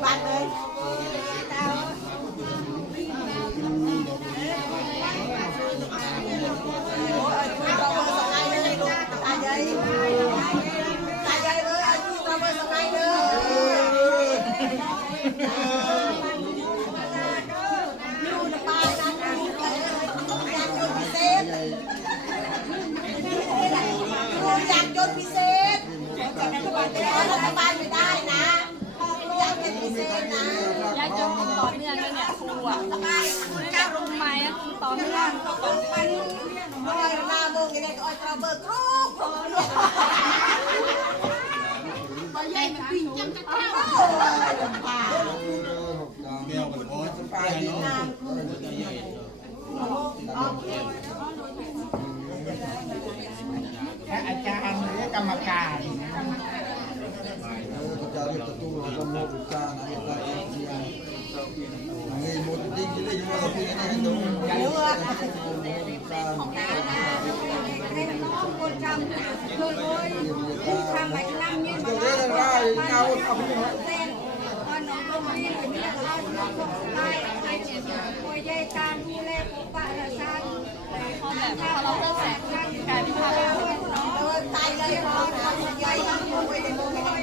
bạn ơiอยากจนพิเศษรัฐบาลไม่ได้นะอยากเป็นพิเศษนะยากจนต่อเนื่องเลยเนี่ยครูอ่ะเจ้ารู้ไหมคุณต่อเนื่องต่อไปเมื่อไรนาโมงยังไงก็อ้อยกระเบิดครูพอใหญ่มันปิ้งจังจะเข้าเดียวกันพอสบายเนาะอาจารย์หรือกรรมการจะเรียกตัวตัวก็โมกุจานะอะไรอย่างเงี้ยเงี้ยหมดจริงๆเลยว่าเราพี่นี่ให้ดูเยอะของน้านะให้น้องคนทำเลยทำไปทำเนี่ยมาแล้วเส้นตอนน้องก็มาเรียนเนี่ยเราไล่ไล่คอยยายการดูแลของป้าละชันพอแบบพอเราเลิกแสกข้างกลายเป็นภาพเนาะตายเลยพอใหญ่ไปในโมง